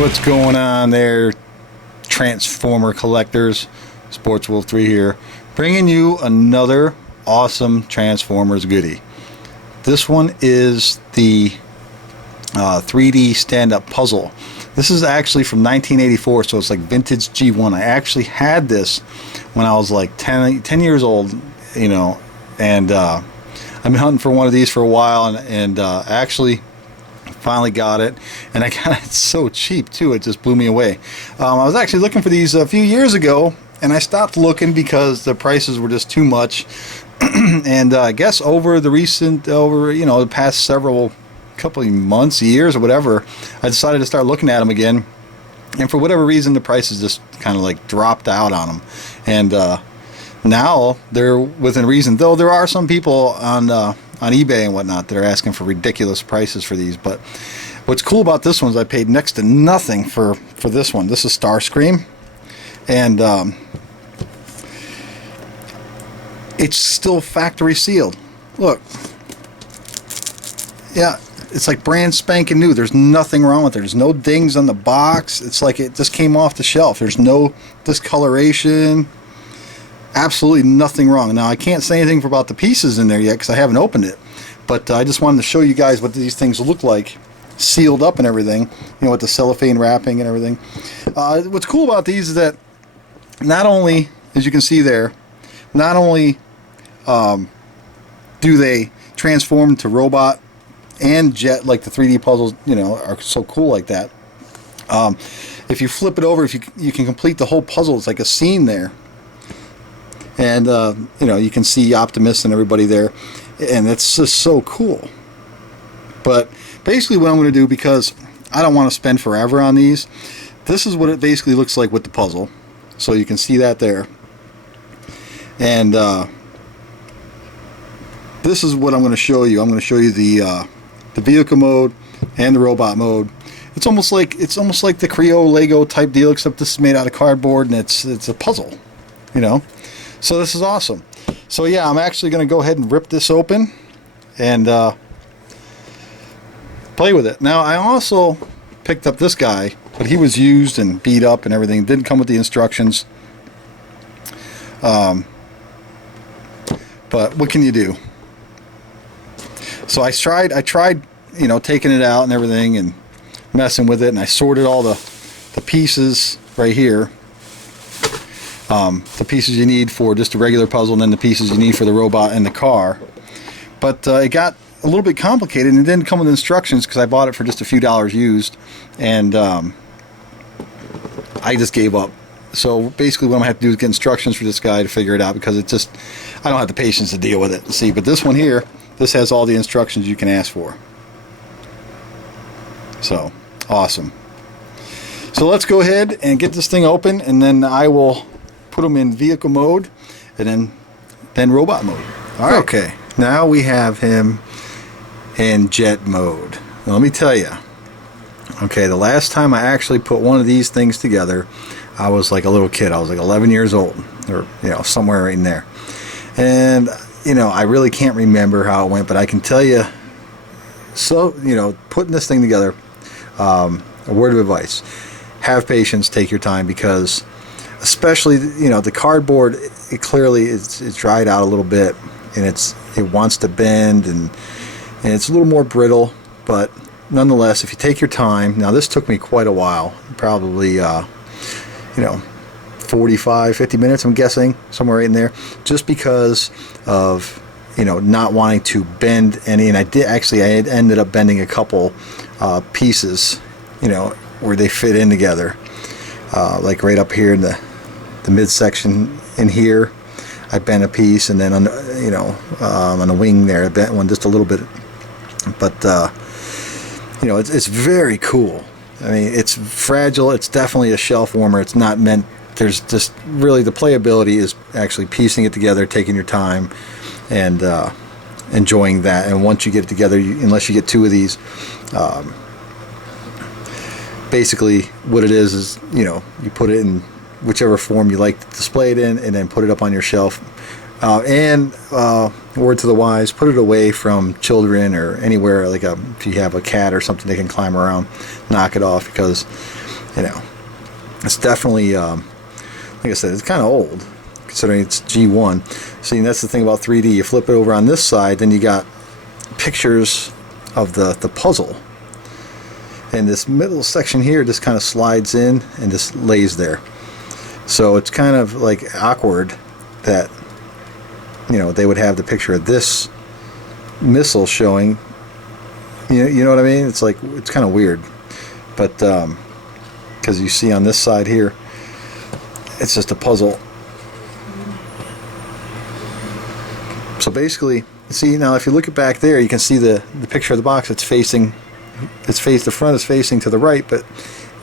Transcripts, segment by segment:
What's going on there, Transformer collectors? Sports Wolf 3 here, bringing you another awesome Transformers goodie. This one is the 3D stand-up puzzle. This is actually from 1984, so it's like vintage G1. I actually had this when I was like 10 years old, you know, and I've been hunting for one of these for a while, and actually finally got it, and I got it so cheap too. It just blew me away. I was actually looking for these a few years ago, and I stopped looking because the prices were just too much. And I guess over the past couple of months, years, or whatever, I decided to start looking at them again, and for whatever reason the prices just kind of like dropped out on them, and now they're within reason, though there are some people on eBay and whatnot that are asking for ridiculous prices for these. But what's cool about this one is I paid next to nothing for this one. This is Starscream, and it's still factory sealed. Look, yeah, it's like brand spanking new. There's nothing wrong with it. There's no dings on the box. It's like it just came off the shelf. There's no discoloration. Absolutely nothing wrong. Now, I can't say anything about the pieces in there yet because I haven't opened it, but I just wanted to show you guys what these things look like sealed up and everything, you know, with the cellophane wrapping and everything. What's cool about these is that not only, as you can see there, not only do they transform to robot and jet, like the 3D puzzles, you know, are so cool like that. If you flip it over, you can complete the whole puzzle. It's like a scene there. And, you know, you can see Optimus and everybody there. And it's just so cool. But basically what I'm going to do, because I don't want to spend forever on these, this is what it basically looks like with the puzzle. So you can see that there. And this is what I'm going to show you. I'm going to show you the vehicle mode and the robot mode. It's almost like the Creo Lego type deal, except this is made out of cardboard and it's a puzzle, you know. So this is awesome. So yeah, I'm actually going to go ahead and rip this open and play with it. Now, I also picked up this guy, but he was used and beat up and everything. It didn't come with the instructions. But what can you do? So I tried, you know, taking it out and everything and messing with it, and I sorted all the pieces right here. The pieces you need for just a regular puzzle, and then the pieces you need for the robot and the car. But it got a little bit complicated, and it didn't come with instructions because I bought it for just a few dollars used, and I just gave up. So basically what I'm going to have to do is get instructions for this guy to figure it out, because I don't have the patience to deal with it. See, but this one here, this has all the instructions you can ask for. So, awesome. So let's go ahead and get this thing open, and then I will put them in vehicle mode and then robot mode. All right. Okay, now we have him in jet mode. Now, let me tell you, okay, the last time I actually put one of these things together, I was like a little kid. I was like 11 years old, or, you know, somewhere right in there. And, you know, I really can't remember how it went, but I can tell you, so, you know, putting this thing together, a word of advice: have patience, take your time, because especially, you know, the cardboard, it clearly it's dried out a little bit, and it wants to bend, and it's a little more brittle. But nonetheless, if you take your time, now this took me quite a while, probably you know, 45-50 minutes, I'm guessing, somewhere right in there, just because of, you know, not wanting to bend any. And I had ended up bending a couple pieces, you know, where they fit in together, like right up here in the midsection in here. I bent a piece, and then on the, you know, on the wing there, I bent one just a little bit. But you know, it's very cool. I mean, it's fragile. It's definitely a shelf warmer. It's not meant. There's just really, the playability is actually piecing it together, taking your time, and enjoying that. And once you get it together, unless you get two of these, basically what it is, you know, you put it in whichever form you like to display it in, and then put it up on your shelf. And word to the wise, put it away from children or anywhere, like if you have a cat or something, they can climb around, knock it off, because you know, it's definitely, like I said, it's kind of old, considering it's G1. See, that's the thing about 3D. You flip it over on this side, then you got pictures of the puzzle. And this middle section here just kind of slides in and just lays there. So it's kind of like awkward that, you know, they would have the picture of this missile showing. You know what I mean? It's like, it's kind of weird. But because you see on this side here, it's just a puzzle. So basically, see, now if you look at back there, you can see the picture of the box. It's facing, the front is facing to the right, but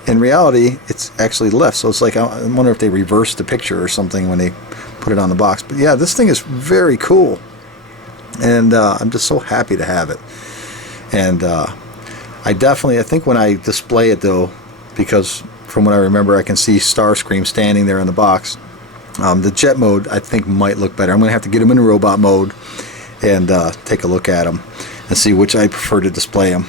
in reality, it's actually left. So it's like, I wonder if they reversed the picture or something when they put it on the box. But yeah, this thing is very cool, and I'm just so happy to have it. And I think when I display it though, because from what I remember, I can see Starscream standing there in the box. The jet mode, I think, might look better. I'm going to have to get him in robot mode and take a look at him and see which I prefer to display him.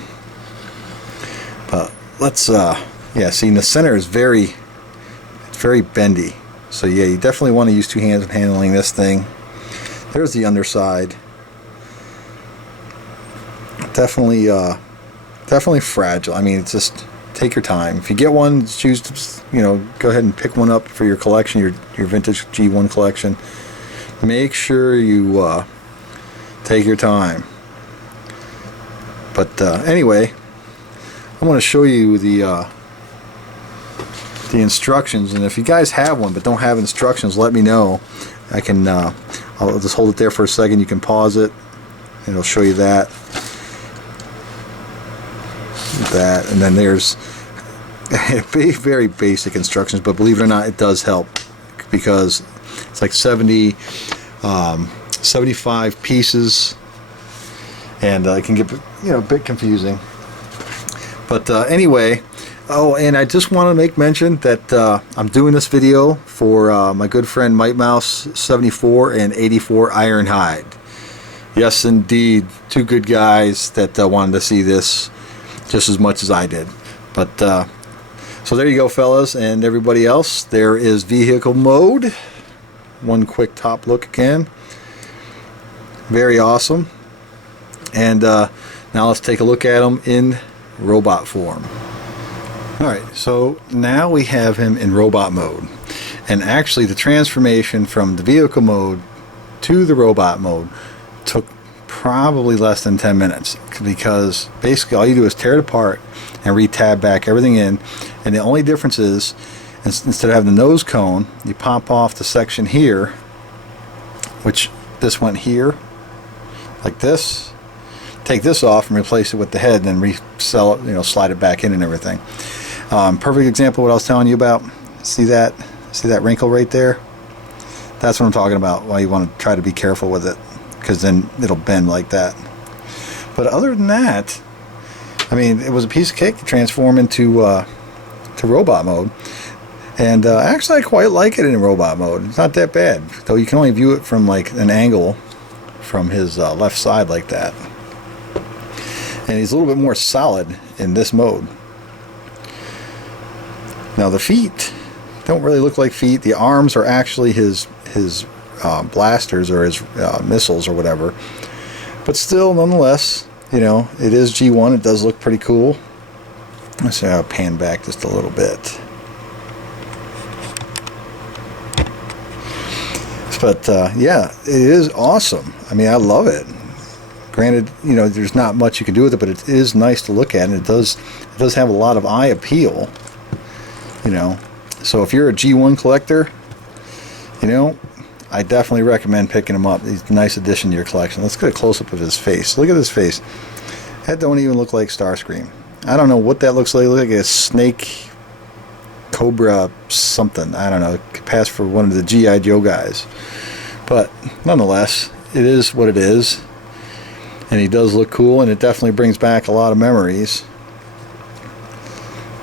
But let's, yeah, see, in the center is it's very bendy. So yeah, you definitely want to use two hands when handling this thing. There's the underside. Definitely, definitely fragile. I mean, it's just, take your time. If you get one, choose to, you know, go ahead and pick one up for your collection, your vintage G1 collection. Make sure you take your time. But anyway, I want to show you the instructions, and if you guys have one but don't have instructions, let me know. I can I'll just hold it there for a second. You can pause it and it'll show you that, and then there's very basic instructions, but believe it or not, it does help, because it's like 75 pieces, and it can get, you know, a bit confusing. But anyway, oh, and I just want to make mention that I'm doing this video for my good friend Might Mouse 74 and 84 Ironhide. Yes, indeed, two good guys that wanted to see this just as much as I did. But so there you go, fellas, and everybody else. There is vehicle mode. One quick top look again. Very awesome. And now let's take a look at him in robot form. Alright, so now we have him in robot mode. And actually the transformation from the vehicle mode to the robot mode took probably less than 10 minutes, because basically all you do is tear it apart and re-tab back everything in, and the only difference is, instead of having the nose cone, you pop off the section here, which this went here like this, take this off and replace it with the head, and then resell it, you know, slide it back in and everything. Perfect example of what I was telling you about. See that wrinkle right there? That's what I'm talking about, why you want to try to be careful with it, because then it'll bend like that. But other than that, I mean, it was a piece of cake to transform into to robot mode. And actually I quite like it in robot mode. It's not that bad, though you can only view it from like an angle from his left side like that. And he's a little bit more solid in this mode. Now the feet don't really look like feet. The arms are actually his blasters or his missiles or whatever. But still, nonetheless, you know, it is G1. It does look pretty cool. Let's see, I'll pan back just a little bit. But yeah, it is awesome. I mean, I love it. Granted, you know, there's not much you can do with it, but it is nice to look at, and it does have a lot of eye appeal. You know, so if you're a G1 collector, you know, I definitely recommend picking him up. He's a nice addition to your collection. Let's get a close-up of his face. Look at his face. That don't even look like Starscream. I don't know what that looks like. It looks like a snake, cobra, something. I don't know. It could pass for one of the G.I. Joe guys. But nonetheless, it is what it is. And he does look cool, and it definitely brings back a lot of memories.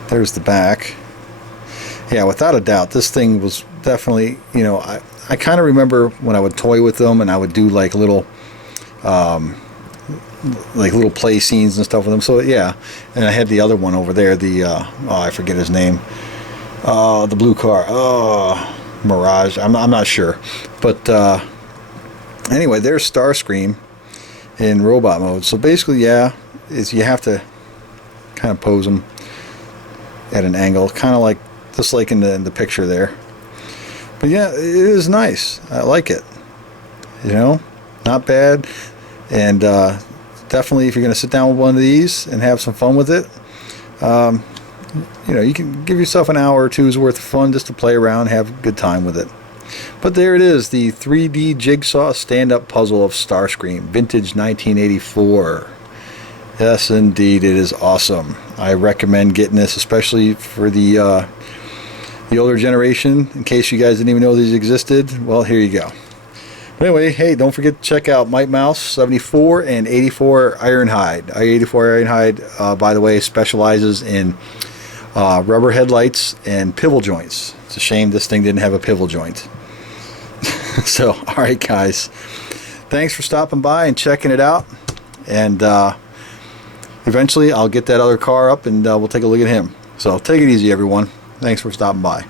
There's the back. Yeah, without a doubt, this thing was definitely, you know, I kind of remember when I would toy with them, and I would do like little like little play scenes and stuff with them. So yeah, and I had the other one over there, the oh, I forget his name, the blue car, Mirage. I'm not sure, but anyway, there's Starscream in robot mode. So basically, yeah, is you have to kind of pose them at an angle, kind of like just like in the picture there. But yeah, it is nice. I like it. You know, not bad. And definitely, if you're going to sit down with one of these and have some fun with it, you know, you can give yourself an hour or two's worth of fun just to play around, have a good time with it. But there it is, the 3D Jigsaw stand-up puzzle of Starscream, vintage 1984. Yes, indeed, it is awesome. I recommend getting this, especially for the older generation. In case you guys didn't even know these existed, well, here you go. But anyway, hey, don't forget to check out Might Mouse 74 and 84 Ironhide. 84 Ironhide, by the way, specializes in rubber headlights and pivot joints. It's a shame this thing didn't have a pivot joint. So, all right, guys. Thanks for stopping by and checking it out. And eventually, I'll get that other car up and we'll take a look at him. So, take it easy, everyone. Thanks for stopping by.